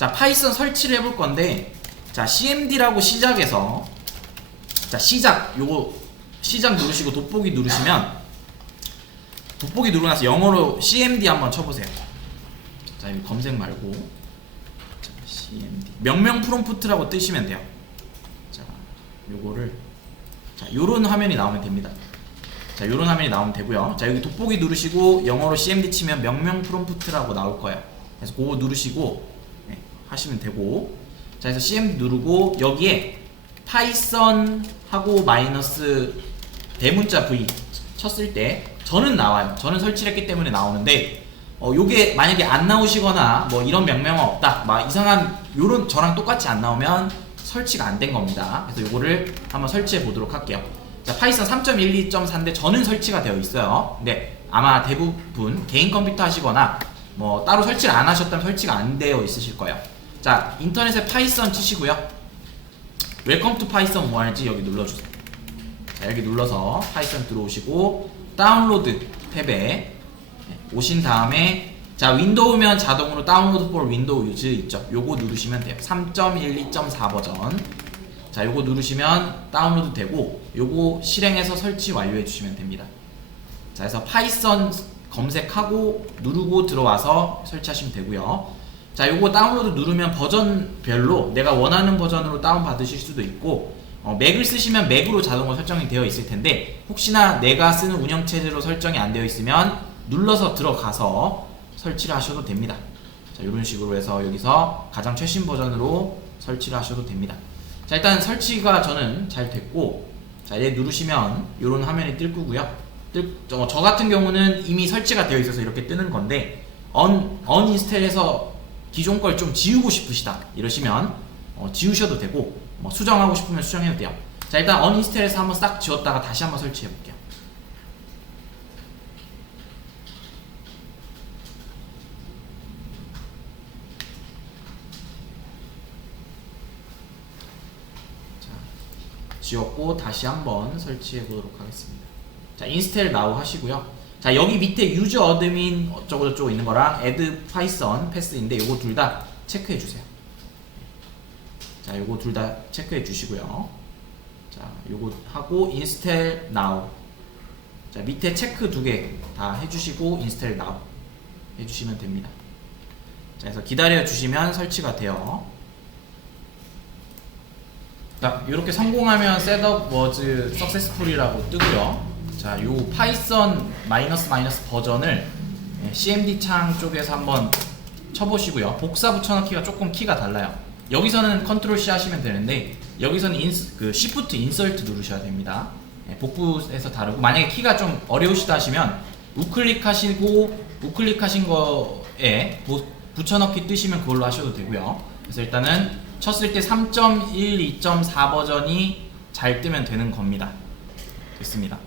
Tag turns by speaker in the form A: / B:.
A: 자, 파이썬 설치를 해볼 건데, 자, cmd라고 시작해서, 자, 시작, 요거, 시작 누르시고 돋보기 누르시면, 돋보기 누르고 나서 영어로 cmd 한번 쳐보세요. 자, 여기 검색 말고, 자, cmd. 명명 프롬프트라고 뜨시면 돼요. 자, 요거를, 자, 요런 화면이 나오면 됩니다. 자, 요런 화면이 나오면 되고요. 자, 여기 돋보기 누르시고 영어로 cmd 치면 명명 프롬프트라고 나올 거예요. 그래서 그거 누르시고 네, 하시면 되고 자, 그래서 cmd 누르고 여기에 파이썬 하고 마이너스 대문자 v 쳤을 때 저는 나와요. 저는 설치를 했기 때문에 나오는데 어, 요게 만약에 안 나오시거나 뭐 이런 명령어 없다. 막 이상한 요런 저랑 똑같이 안 나오면 설치가 안 된 겁니다. 그래서 요거를 한번 설치해 보도록 할게요. 자, 파이썬 3.12.4인데 저는 설치가 되어 있어요. 근데 아마 대부분 개인 컴퓨터 하시거나 뭐 따로 설치를 안 하셨다면 설치가 안 되어 있으실 거예요. 자, 인터넷에 파이썬 치시고요. 웰컴 투 파이썬 org 여기 눌러주세요. 자, 여기 눌러서 파이썬 들어오시고 다운로드 탭에 네, 오신 다음에 자 윈도우면 자동으로 다운로드 for 윈도우 유즈 있죠. 요거 누르시면 돼요. 3.12.4 버전. 자 요거 누르시면 다운로드 되고 요거 실행해서 설치 완료해 주시면 됩니다. 자 그래서 파이썬 검색하고 누르고 들어와서 설치하시면 되고요. 자 요거 다운로드 누르면 버전별로 내가 원하는 버전으로 다운 받으실 수도 있고 어, 맥을 쓰시면 맥으로 자동으로 설정이 되어 있을 텐데 혹시나 내가 쓰는 운영체제로 설정이 안 되어 있으면 눌러서 들어가서 설치를 하셔도 됩니다. 자 이런 식으로 해서 여기서 가장 최신 버전으로 설치를 하셔도 됩니다. 자 일단 설치가 저는 잘 됐고 자 얘 누르시면 이런 화면이 뜰 거고요. 뜰, 저, 저 같은 경우는 이미 설치가 되어 있어서 이렇게 뜨는 건데 언 언인스텔해서 기존 걸 좀 지우고 싶으시다 이러시면 어, 지우셔도 되고 뭐 수정하고 싶으면 수정해도 돼요. 자 일단 언인스텔해서 한번 싹 지웠다가 다시 한번 설치해 볼게요. 자, 지웠고 다시 한번 설치해 보도록 하겠습니다. 자, 인스텔 나우 하시고요. 자, 여기 밑에 유저 어드민 어쩌고 저쩌고 있는 거랑 add python 패스인데 요거 둘 다 체크해 주세요. 자, 요거 둘 다 체크해 주시고요. 자, 요거 하고 인스텔 now. 자, 밑에 체크 두 개 다 해주시고 인스텔 now 해주시면 됩니다. 자, 그래서 기다려 주시면 설치가 돼요. 자, 이렇게 성공하면 셋업 워즈 석세스풀이라고 뜨고요. 자, 요 파이썬 마이너스 마이너스 버전을 예, CMD 창 쪽에서 한번 쳐보시고요. 복사 붙여넣기가 조금 키가 달라요. 여기서는 컨트롤 C 하시면 되는데 여기서는 인스, 그 Shift 인설트 누르셔야 됩니다. 예, 복부에서 다르고 만약에 키가 좀 어려우시다 하시면 우클릭 하시고 우클릭 하신 거에 보- 붙여넣기 뜨시면 그걸로 하셔도 되고요. 그래서 일단은 쳤을 때 3.1, 2.4 버전이 잘 뜨면 되는 겁니다. 됐습니다.